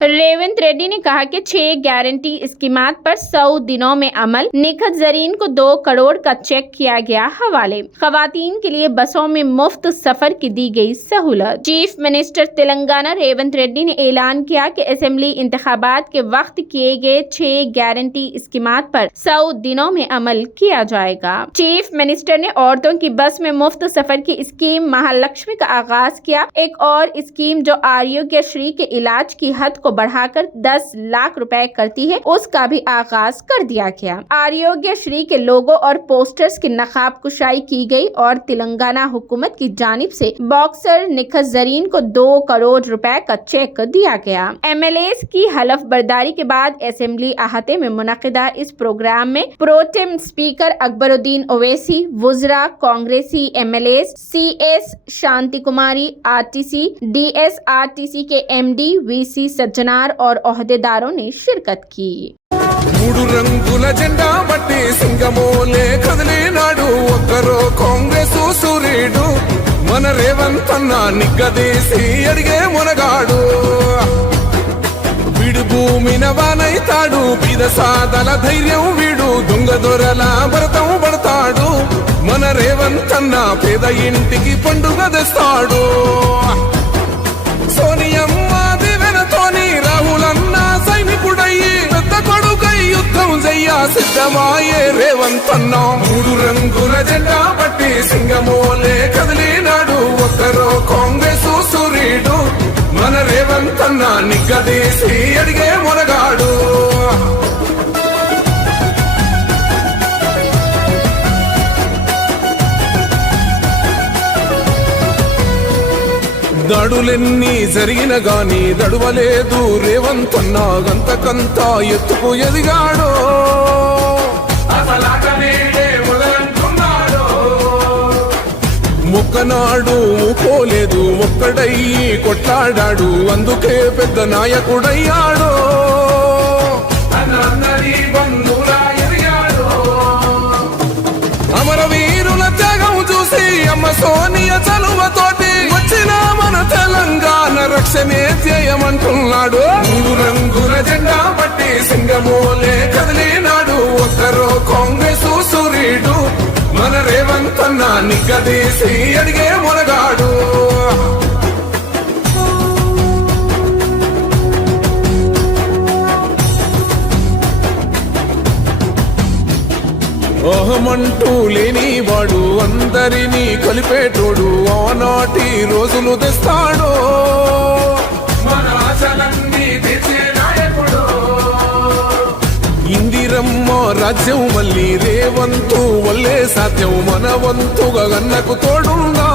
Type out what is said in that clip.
रेवंत रेड्डी ने कहा कि 6 गारंटी स्कीमात पर 100 दिनों में अमल। निखत जरीन को 2 करोड़ का चेक किया गया हवाले। खवातीन के लिए बसों में मुफ्त सफर की दी गई सहूलत। चीफ मिनिस्टर तेलंगाना रेवंत रेड्डी ने ऐलान किया कि असेंबली इंतखाबात के वक्त किए गए 6 गारंटी स्कीमात पर 100 दिनों में अमल किया जाएगा। चीफ मिनिस्टर ने औरतों की बस में मुफ्त सफर की स्कीम महालक्ष्मी का आगाज किया। एक और स्कीम जो आरोग्य श्री के इलाज की हद को बढ़ाकर 10 लाख रुपए करती है, उसका भी आगाज कर दिया गया। आरोग्य श्री के लोगो और पोस्टर्स की नकाब कुशाई की गई और तेलंगाना हुकूमत की जानिब से बॉक्सर निखत जरीन को 2 करोड़ रुपए का चेक दिया गया। MLAs की हलफ बर्दारी के बाद असेंबली अहाते में मुनक़िदा इस प्रोग्राम में प्रोटेम स्पीकर अकबरुद्दीन ओवैसी, वुज़रा, कांग्रेसी MLAs, CS शांति कुमारी, RTC, DSRTC के MD VC सज्जनार और ओहदेदारों ने शिरकत की। మూడు రంగుల జెండా బట్టి సింగమోలే కదిలినాడు ఒక్కరో కాంగ్రెస్ సూర్యుడు మన రేవంత్ అన్న నిగ్గదీసి అడిగే మునగాడు వీడు భూమిన వానైతాడు బీద సాదల ధైర్యం వీడు దొంగ దొరల భరతం పడతాడు మన రేవంత్ అన్న పేద ఇంటికి పండుగ తెస్తాడు సోనియమ్మ దివెనతోని రాహులన్న సైనికుడయ్యి పెద్ద కొడుకై యుద్ధం చెయ్య సిద్ధమాయే రేవంత్ అన్న మూడు రంగుల జెండా బట్టి సింగమోలే కదిలినాడు ఒక్కరో కాంగ్రెస్ సూర్యుడు మన రేవంత్ అన్న నిగ్గదీసి అడిగే మునగాడు దాడులెన్ని జరిగిన గాని దడువలేదు రేవంత్ అన్న గంతకంతా ఎత్తుకు ఎదిగాడో మొక్కనాడు ఊకోలేదు ఒక్కడయ్యి కొట్లాడాడు అందుకే పెద్ద నాయకుడయ్యాడో అమరవీరుల త్యాగం చూసి అమ్మ సోనియ చలువతోటి వచ్చిన మన తెలంగాణ రక్షణే ధ్యేయమంటున్నాడు మూడు రంగుల జెండా బట్టి సింగమోలే కదిలినాడు ఒక్కరో కాంగ్రెస్ సూర్యుడు మన రేవంత్ అన్న నిగ్గదీసి అడిగే మునగాడు ఓహమంటూ లేని వాడు అందరినీ కలిపేటోడు ఆనాటి రోజులు తెస్తాడో ఇందిరమ్మ రాజ్యం మళ్ళీ రేవంతు వల్లే సాధ్యం మన వంతుగా గన్నకు తోడుందా